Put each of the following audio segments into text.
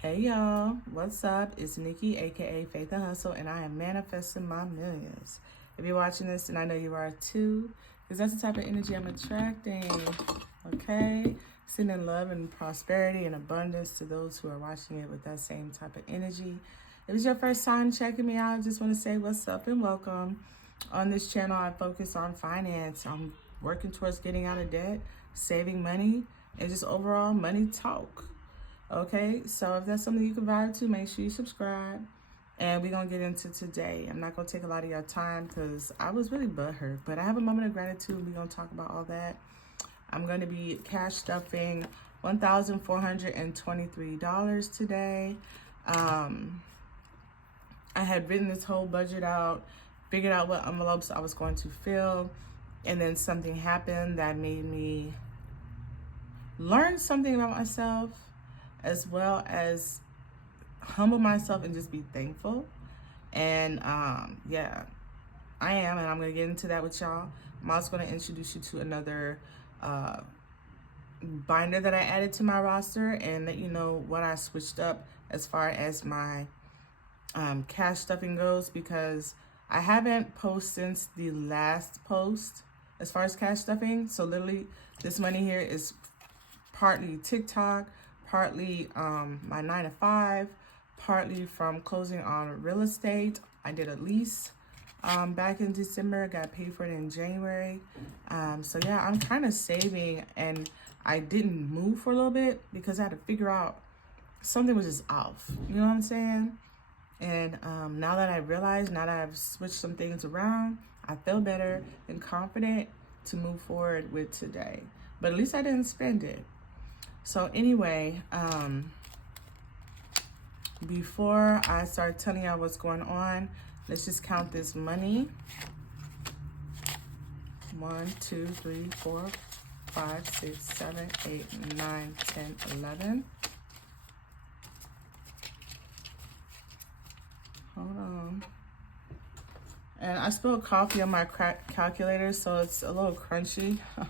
Hey y'all, what's up? It's Nikki, aka Faithnhustle, and I am manifesting my millions. If you're watching this, and I know you are too, because that's the type of energy I'm attracting. Okay? Sending love and prosperity and abundance to those who are watching it with that same type of energy. If it's your first time checking me out, I just want to say what's up and welcome. On this channel, I focus on finance. I'm working towards getting out of debt, saving money, and just overall money talk. Okay, so if that's something you can vibe to, make sure you subscribe. And we're going to get into today. I'm not going to take a lot of your time because I was really butthurt. But I have a moment of gratitude. We're going to talk about all that. I'm going to be cash stuffing $1,423 today. I had written this whole budget out, figured out what envelopes I was going to fill. And then something happened that made me learn something about myself, as well as humble myself and just be thankful. And yeah, I am, and I'm gonna get into that with y'all. I'm also gonna introduce you to another binder that I added to my roster and let you know what I switched up as far as my cash stuffing goes, because I haven't posted since the last post as far as cash stuffing. So literally this money here is partly TikTok, partly my 9 to 5, partly from closing on real estate. I did a lease back in December, got paid for it in January. So yeah, I'm kind of saving, and I didn't move for a little bit because I had to figure out something was just off. You know what I'm saying? And now that I realize, now that I've switched some things around, I feel better and confident to move forward with today. But at least I didn't spend it. So anyway, before I start telling y'all what's going on, let's just count this money. 1, 2, 3, 4, 5, 6, 7, 8, 9, 10, 11. Hold on. And I spilled coffee on my calculator, so it's a little crunchy. Let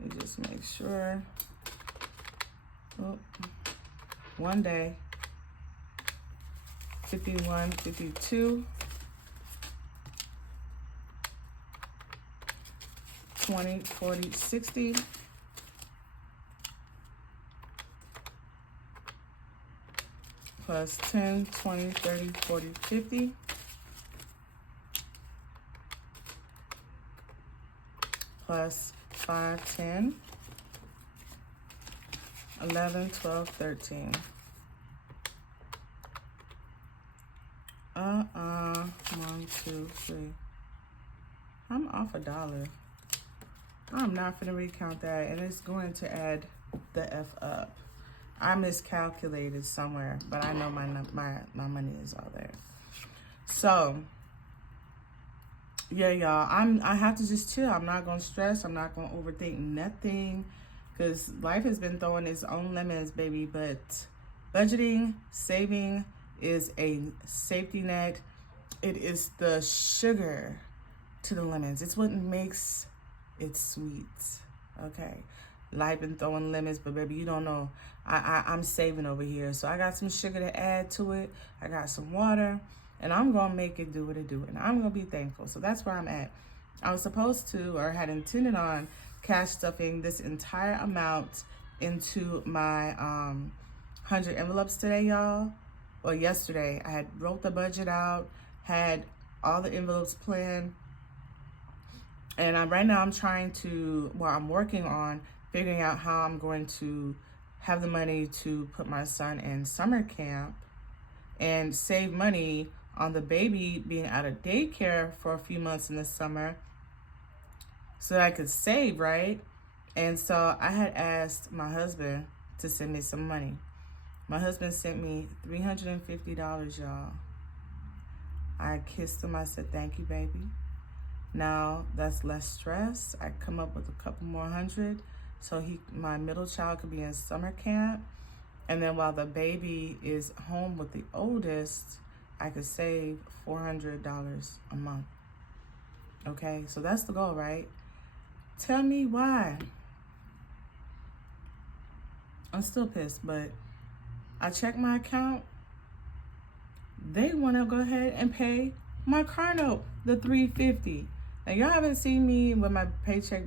me just make sure. Oh, one day, 51, 52, 20, 40, 60, plus 10, 20, 30, 40, 50, plus 5, 10, 11, 12, 13. 1, 2, 3. I'm off $1. I'm not gonna recount that, and it's going to add the F up. I miscalculated somewhere, but I know my money is all there. So yeah, y'all, I have to just chill. I'm not gonna stress. I'm not gonna overthink nothing, because life has been throwing its own lemons, baby. But budgeting, saving is a safety net. It is the sugar to the lemons. It's what makes it sweet. Okay, life been throwing lemons, but baby, you don't know. I'm saving over here, so I got some sugar to add to it. I got some water, and I'm gonna make it do what it do, and I'm gonna be thankful. So that's where I'm at. I was supposed to, or had intended on, cash stuffing this entire amount into my 100 envelopes today, y'all. Well, yesterday I had wrote the budget out, had all the envelopes planned, and right now I'm trying to, well, I'm working on figuring out how I'm going to have the money to put my son in summer camp and save money on the baby being out of daycare for a few months in the summer so that I could save, right? And so I had asked my husband to send me some money. My husband sent me $350, y'all. I kissed him. I said, thank you, baby. Now that's less stress. I come up with a couple more hundred so my middle child could be in summer camp. And then while the baby is home with the oldest, I could save $400 a month. Okay, so that's the goal, right? Tell me why. I'm still pissed, but I check my account. They want to go ahead and pay my car note, the $350. Now, y'all haven't seen me with my paycheck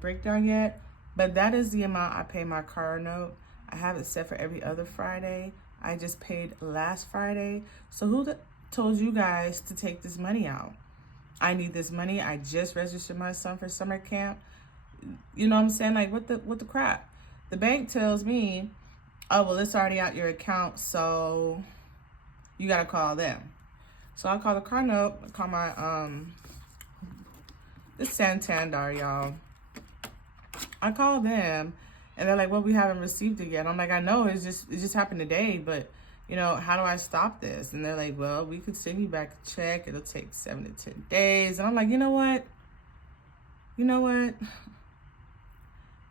breakdown yet, but that is the amount I pay my car note. I have it set for every other Friday. I just paid last Friday. So who told you guys to take this money out? I need this money. I just registered my son for summer camp. You know what I'm saying? Like, what the crap? The bank tells me, oh, well, it's already out your account, so you got to call them. So I call the car note, I call my, it's Santander, y'all. I call them, and they're like, well, we haven't received it yet. I'm like, I know, it just happened today, but, you know, how do I stop this? And they're like, well, we could send you back a check. It'll take 7 to 10 days. And I'm like, you know what?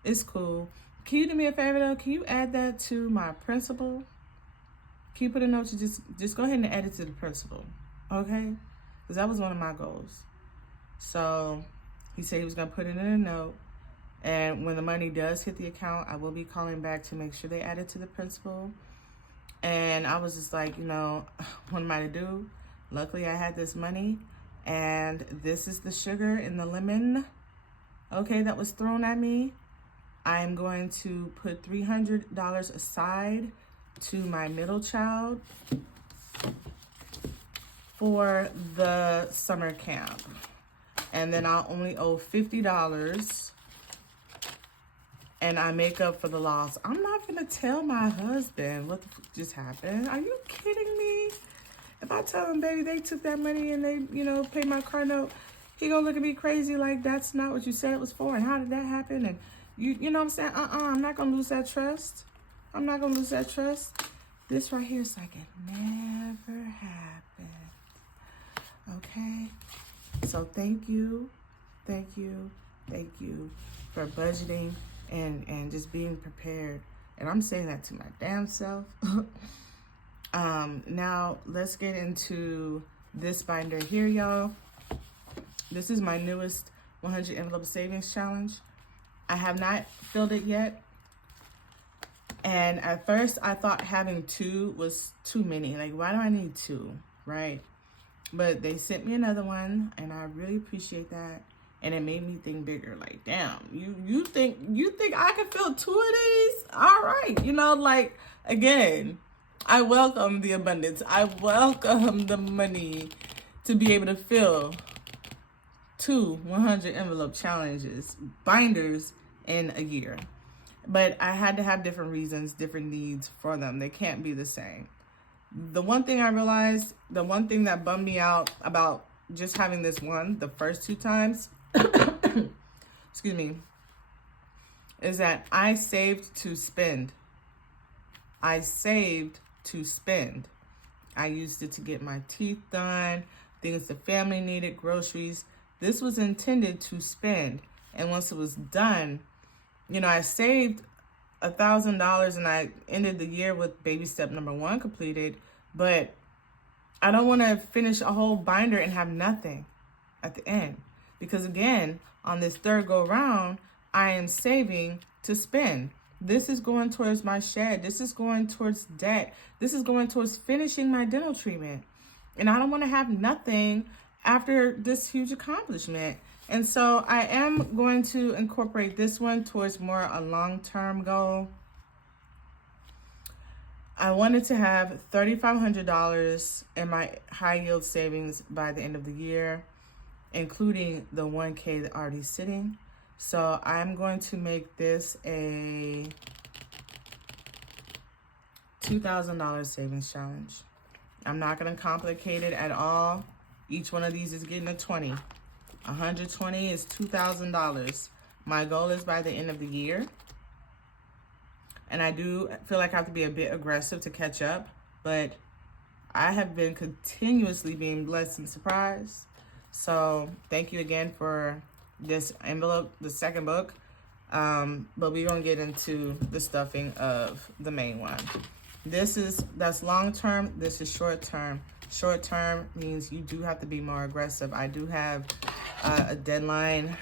It's cool. Can you do me a favor, though? Can you add that to my principal? Can you put a note to just go ahead and add it to the principal, okay? Because that was one of my goals. So he said he was going to put it in a note. And when the money does hit the account, I will be calling back to make sure they add it to the principal. And I was just like, you know, what am I to do? Luckily, I had this money. And this is the sugar and the lemon, okay, that was thrown at me. I'm going to put $300 aside to my middle child for the summer camp. And then I'll only owe $50 and I make up for the loss. I'm not gonna tell my husband what just happened. Are you kidding me? If I tell him, baby, they took that money and they, you know, paid my car note, he gonna look at me crazy like that's not what you said it was for, and how did that happen? And you know what I'm saying? I'm not gonna lose that trust. I'm not gonna lose that trust. This right here is like it never happened. Okay? So thank you for budgeting and just being prepared. And I'm saying that to my damn self. Now let's get into this binder here, y'all. This is my newest 100 envelope savings challenge. I have not filled it yet. And at first I thought having 2 was too many. Like, why do I need 2, right? But they sent me another one and I really appreciate that. And it made me think bigger. Like, damn, you think I can fill 2 of these? All right. You know, like, again, I welcome the abundance. I welcome the money to be able to fill 2 100 envelope challenges, binders in a year. But I had to have different reasons, different needs for them. They can't be the same. The one thing I realized, the one thing that bummed me out about just having this one, the first 2 times, excuse me, is that I saved to spend. I saved to spend. I used it to get my teeth done, things the family needed, groceries. This was intended to spend. And once it was done, you know, I saved $1,000 and I ended the year with baby step number 1 completed, but I don't want to finish a whole binder and have nothing at the end. Because again, on this third go round, I am saving to spend. This is going towards my shed. This is going towards debt. This is going towards finishing my dental treatment. And I don't want to have nothing after this huge accomplishment. And so I am going to incorporate this one towards more a long-term goal. I wanted to have $3,500 in my high yield savings by the end of the year, including the 1K that already sitting. So I'm going to make this a $2,000 savings challenge. I'm not going to complicate it at all. Each one of these is getting a 20. 120 is $2,000. My goal is by the end of the year. And I do feel like I have to be a bit aggressive to catch up, but I have been continuously being blessed and surprised. So thank you again for this envelope, the second book. But we're gonna get into the stuffing of the main one. That's long term, this is short term. Short term means you do have to be more aggressive. I do have a deadline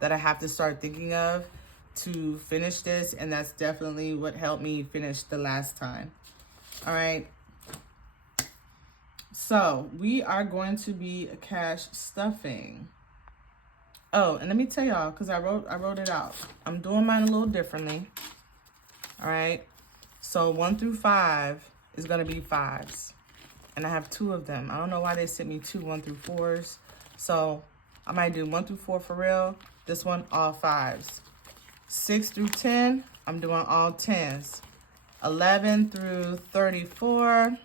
that I have to start thinking of to finish this, and that's definitely what helped me finish the last time. All right. So we are going to be cash stuffing. Oh, and let me tell y'all, because I wrote it out. I'm doing mine a little differently. All right. So 1 through 5 is going to be 5s. And I have 2 of them. I don't know why they sent me 2 1 through 4s. So I might do 1 through 4 for real. This one, all 5s. 6 through 10, I'm doing all 10s. 11 through 34,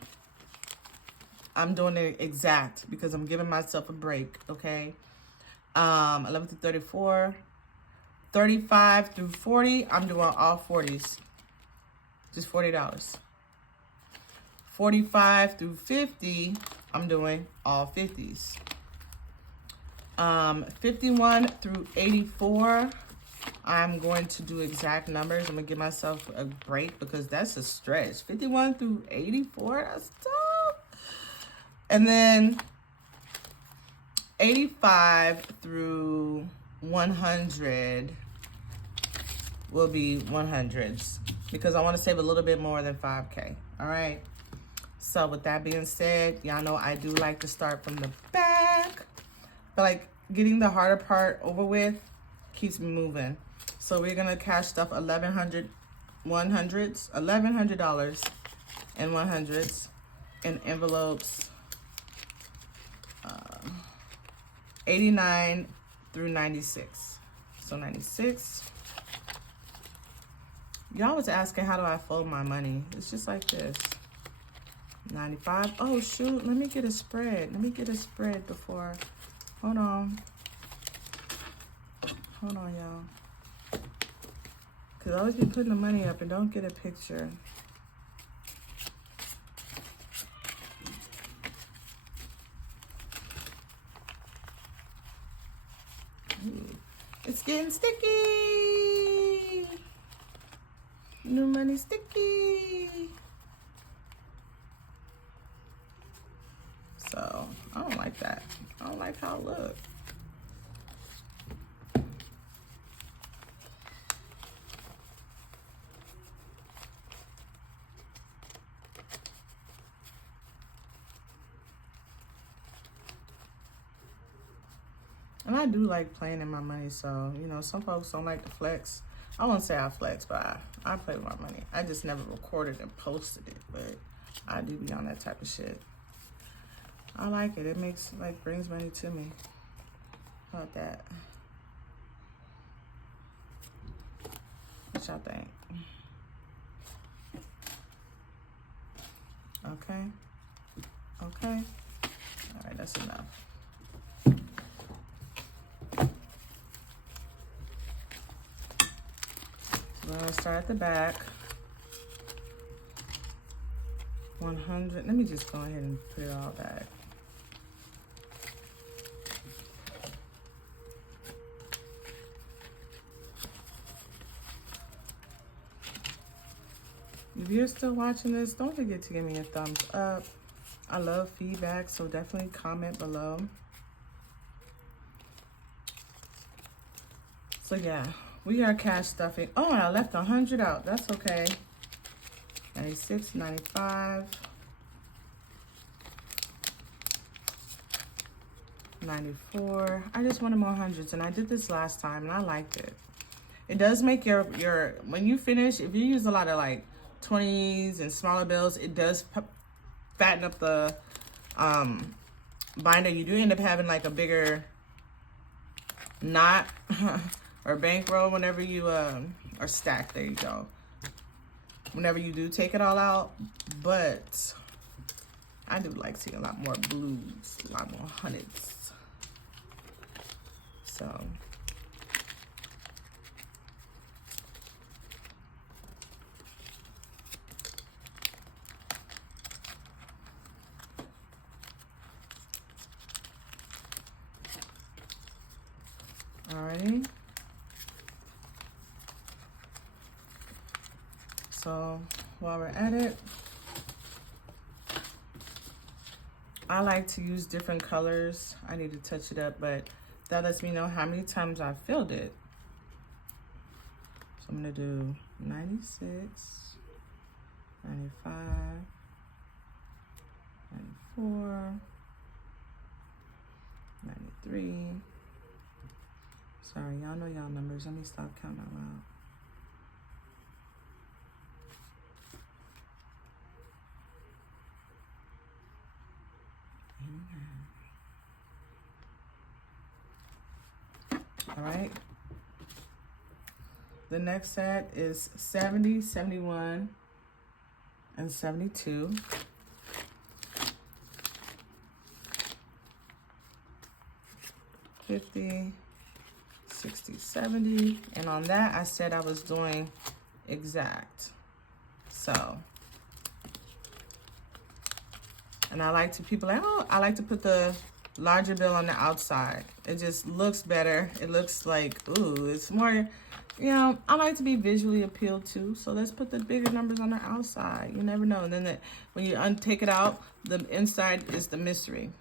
I'm doing it exact because I'm giving myself a break, okay? 11 through 34. 35 through 40, I'm doing all 40s. Just $40. 45 through 50, I'm doing all 50s. 51 through 84, I'm going to do exact numbers. I'm going to give myself a break because that's a stretch. 51 through 84, that's tough. And then 85 through 100 will be 100s because I want to save a little bit more than 5K. All right. So with that being said, y'all know I do like to start from the back. But like getting the harder part over with keeps me moving. So we're gonna cash stuff $1,100 in 100s in envelopes 89 through 96. So 96. Y'all was asking how do I fold my money? It's just like this. 95. Oh shoot, let me get a spread. Let me get a spread before. Hold on. Hold on, y'all. Cause I always be putting the money up and don't get a picture. Ooh, it's getting sticky. New money sticky. So I don't like that. I don't like how it looks. And I do like playing in my money, so, you know, some folks don't like to flex. I won't say I flex, but I play with my money. I just never recorded and posted it, but I do be on that type of shit. I like it. It makes, like, brings money to me. How about that? What y'all think? Okay. Okay. All right, that's enough. We're gonna start at the back. 100. Let me just go ahead and put it all back. If you're still watching this, don't forget to give me a thumbs up. I love feedback, so definitely comment below. So yeah, we are cash stuffing. Oh, and I left 100 out. That's okay. 96, 95, 94. I just wanted more hundreds, and I did this last time, and I liked it. It does make your when you finish, if you use a lot of like 20s and smaller bills, it does fatten up the binder. You do end up having like a bigger knot or bankroll whenever you or stack. There you go. Whenever you do take it all out, but I do like seeing a lot more blues, a lot more hundreds. So. Alrighty. So while we're at it, I like to use different colors. I need to touch it up, but that lets me know how many times I filled it. So I'm gonna do 96, 95, 94, 93. Sorry, y'all know y'all numbers. Let me stop counting out loud. All right. The next set is 70, 71, and 72. 50, 60, 70. And on that, I said I was doing exact. So, and I like to, people like, oh, I like to put the larger bill on the outside. It just looks better. It looks like, ooh, it's more, you know, I like to be visually appealed to. So let's put the bigger numbers on the outside. You never know. And then when you take it out, the inside is the mystery.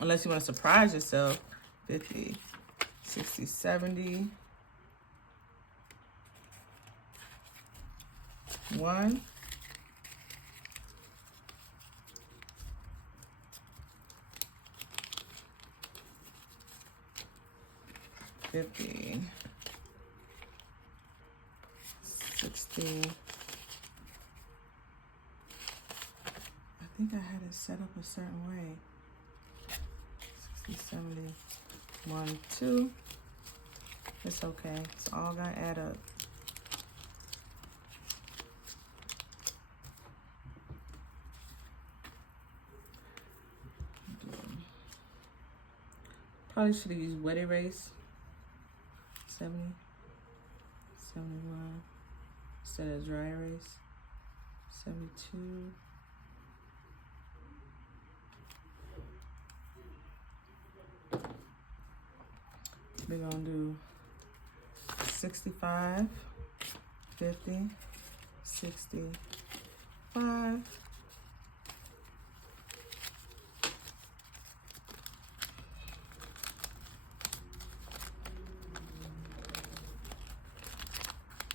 Unless you want to surprise yourself. 50, 60, 70. 1. 50, 60. I think I had it set up a certain way. 60, 70, 1, 2. It's okay. It's all gonna add up. Probably should have used wet erase. 70, 71, instead of dry erase. 72. We're gonna do 65, 50, 65.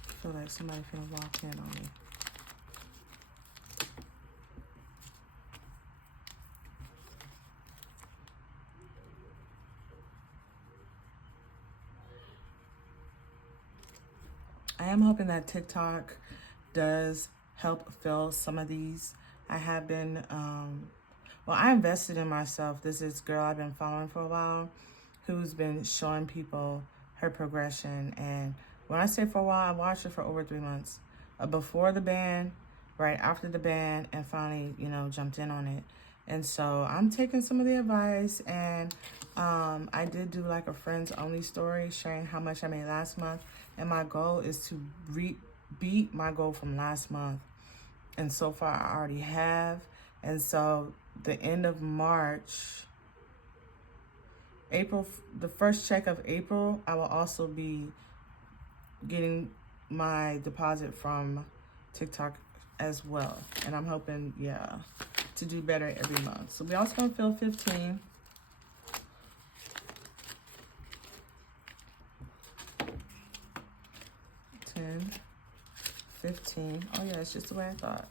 I feel like somebody finna walk in on me. I am hoping that TikTok does help fill some of these. I have been, well, I invested in myself. This is girl I've been following for a while who's been showing people her progression. And when I say for a while, I watched her for over 3 months. Before the ban, right after the ban, and finally, you know, jumped in on it. And so I'm taking some of the advice, and I did do like a friends only story sharing how much I made last month. And my goal is to beat my goal from last month. And so far I already have. And so the end of March, April, the first check of April, I will also be getting my deposit from TikTok as well. And I'm hoping, yeah, to do better every month. So we also gonna fill 15. 10, 15. Oh yeah, it's just the way I thought.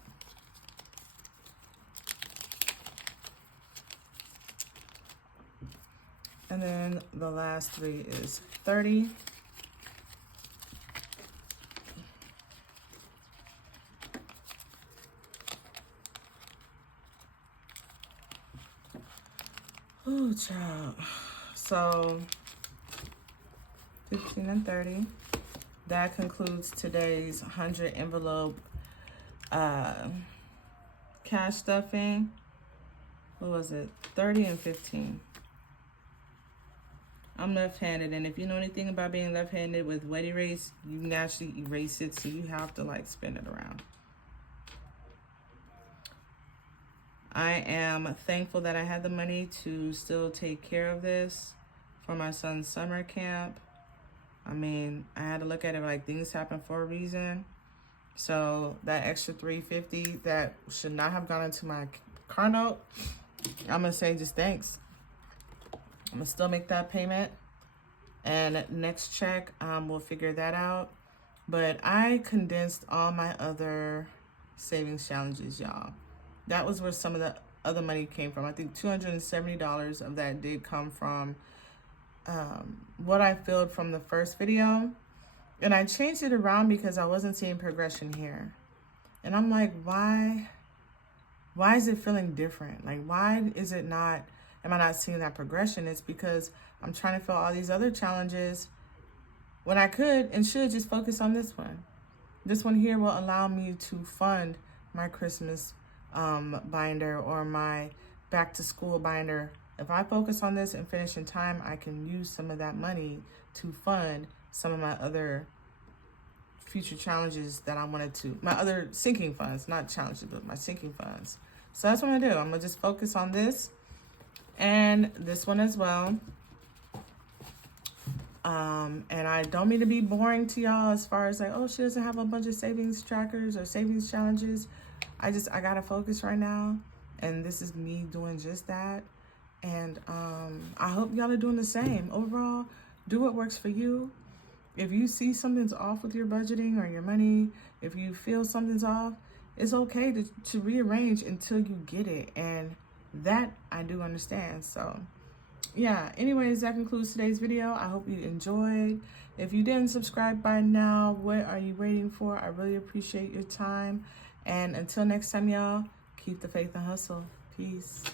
And then the last 3 is 30. Oh, child. So 15 and 30. That concludes today's 100 envelope cash stuffing. What was it? 30 and 15. I'm left-handed, and if you know anything about being left-handed with wet erase, you can actually erase it, so you have to like spin it around. I am thankful that I had the money to still take care of this for my son's summer camp. I mean, I had to look at it like things happen for a reason. So that extra $350 that should not have gone into my car note, I'm gonna say just thanks. I'm gonna still make that payment, and next check, we'll figure that out. But I condensed all my other savings challenges, y'all. That was where some of the other money came from. I think $270 of that did come from what I filled from the first video. And I changed it around because I wasn't seeing progression here. And I'm like, why is it feeling different? Like, why is it not, am I not seeing that progression? It's because I'm trying to fill all these other challenges when I could and should just focus on this one. This one here will allow me to fund my Christmas binder or my back to school binder. If I focus on this and finish in time, I can use some of that money to fund some of my other future challenges that I wanted to, my other sinking funds, not challenges, but my sinking funds. So that's what I'm gonna do. I'm gonna just focus on this and this one as well. And I don't mean to be boring to y'all as far as like, oh, she doesn't have a bunch of savings trackers or savings challenges. I gotta focus right now. And this is me doing just that. And I hope y'all are doing the same. Overall, do what works for you. If you see something's off with your budgeting or your money, if you feel something's off, it's okay to rearrange until you get it. And that I do understand. So yeah, anyways, that concludes today's video. I hope you enjoyed. If you didn't subscribe by now, what are you waiting for? I really appreciate your time. And until next time, y'all, keep the faith and hustle. Peace.